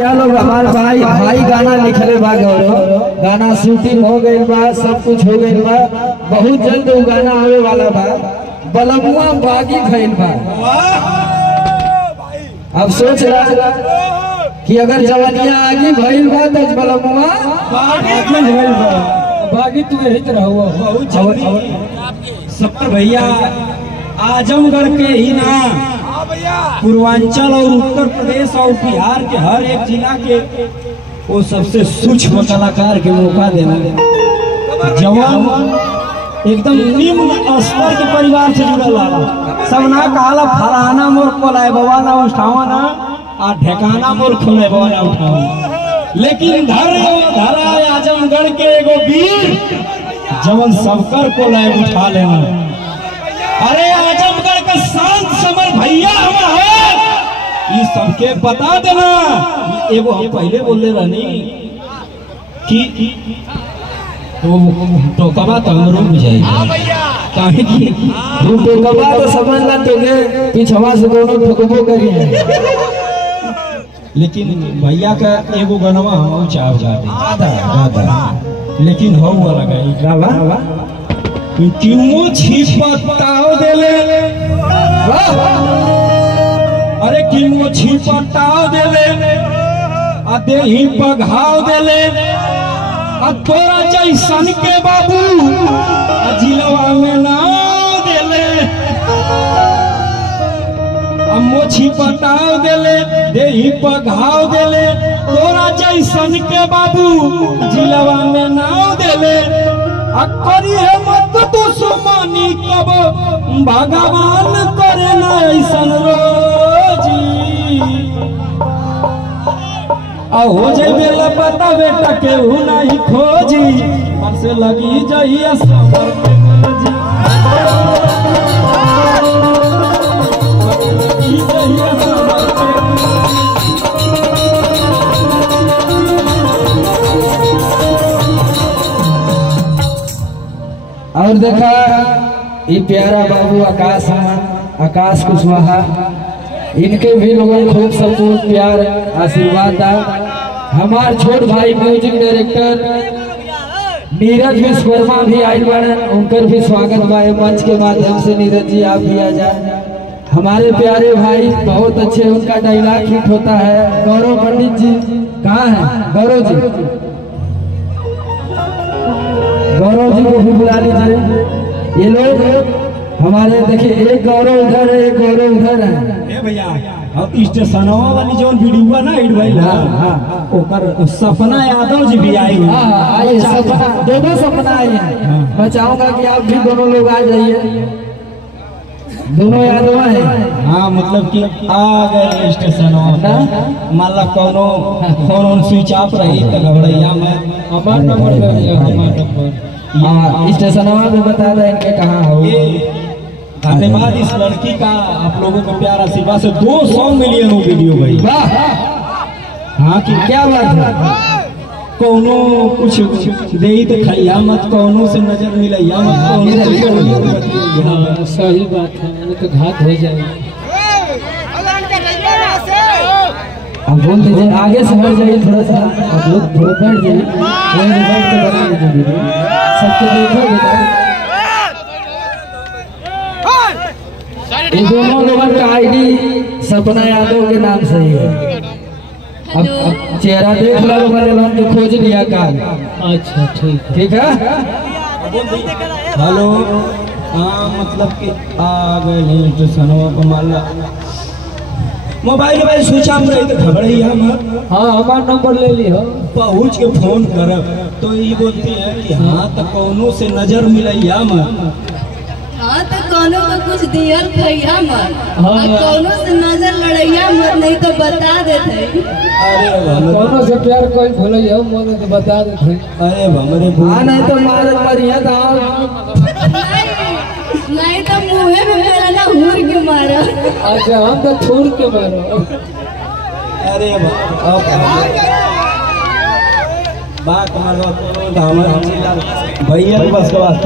भैया लोग हमारे भाई गाना लिखले बा गौरव, गाना शूटिंग हो गई बा, सब कुछ हो गई बा, बहुत जल्द वो गाना आवे वाला बा। बलमुआ बागी भइल बा। अब सोच रहा कि अगर जवानिया आगे भइल बा तो बलमुआ बागी भइल बा। बागी तू यही तरह हुआ बहुत सत्तर भैया आजमगढ़ के ही ना पूर्वांचल और उत्तर प्रदेश और बिहार के हर एक जिला के वो सबसे सूक्ष्म कलाकार के मौका देना, जवान एकदम निम्न स्तर के परिवार से जुड़ल रहा। सब ना कहला फलाना मोर कोलाए बाबा ना उठावा ना आ ढेकाना मोर खोले बाबा ना उठावा, लेकिन धरा आजमगढ़ के एगो वीर जवन सबकर कोलाए उठा लेना। अरे आजमगढ़ का शांत समर भैया हम है, ये सबके बता देना। एगो हम पहले बोले रहनी कि तो कबा तो हमरो बुझाई काहे की तो कबा तो समझ ला तो पिछवा से दोनों ठोकबो करी। लेकिन भैया का एगो गनवा हम चाह जाते लेकिन हो लगाई गावा क्यों छिपताओ देले। अरे क्यों छिपताओ देले आ देही पघाव देले आ तोरा जैसन के बाबू आ जिलवा में नाव देले। मोछी पटाव देले देही पघाव देले तोरा जैसन के बाबू जिलवा में नाव देले। अकरी है मत तो सुमानी कब भगवान करे ना ऐसन रोजी आ हो जाए बेला पता बेटा के नहीं खोजी मन से लगी जाइए सबर में मर्जी। और देखा ये प्यारा बाबू आकाश कुशवाहा, इनके भी लोगों को खूब सपोर्ट प्यार आशीर्वाद दा। हमार छोट भाई म्यूजिक डायरेक्टर नीरज विश्वकर्मा भी आए बड़े, उनकर भी स्वागत बा मंच के माध्यम से। नीरज जी आप भी आ जाए। हमारे प्यारे भाई बहुत अच्छे, उनका डायलॉग हिट होता है। गौरव पंडित जी कहाँ हैं? गौरव जी को भी बुला लीजिए। ये लोग हमारे देखिए, एक गौरव उधर है, एक गौरव उधर है। भैया अब स्टेशनवा वाली जो वीडियो ना हिट भइल ओकर सपना यादव जी भी आई। आइए सपना, दोनों सपना आए हैं। मैं चाहूंगा कि आप भी दोनों लोग आ जाइए। दोनों यादव है। हाँ मतलब कि आ गए स्टेशनवा, मान ला कोनो फोन स्विच ऑफ रही तो घबराइया में हमार नंबर स्टेशनवा में बता दें इनके कहाँ हो। धन्यवाद इस लड़की का, आप लोगों को प्यार आशीर्वाद से 200 मिलियन वीडियो भाई। हाँ कि क्या बात है। कोनो कुछ दे तो खैया मत, कोनो से नजर मिलैया मत, कोनो सही बात है, मैंने तो घात हो जाएगा। अब बोल दीजिए आगे से हट जाइए थोड़ा सा, आप लोग थोड़ा बैठ जाइए, बैठ के बना लीजिए सबको देखो। इन दोनों लोगों का आईडी सपना यादव के नाम से ही है। अब चेहरा देख लो मैंने उनको खोज लिया काल। अच्छा ठीक है। हेलो हाँ मतलब कि आ गए स्टेशनवा पर मान ला मोबाइल भाई स्विच ऑफ रही तो घबराइया मत। हाँ हमारा नंबर ले लियो, पहुँच के फोन करब तो ये बोलती है कि हाँ तो कोनो से नजर मिलैया मत। हाँ तो कोनो को कुछ दियल खैया मत, कोनो से नजर लड़ैया मत, नहीं तो बता देते। अरे कोनो से प्यार कोई भूलैया मन तो बता देते। अरे हमरे हाँ नहीं तो मारे मरिया नहीं तो मुँहे में मेरा ना हुर के मारा। अच्छा हम तो छोड़ के मारो। अरे बात भैया बस का बात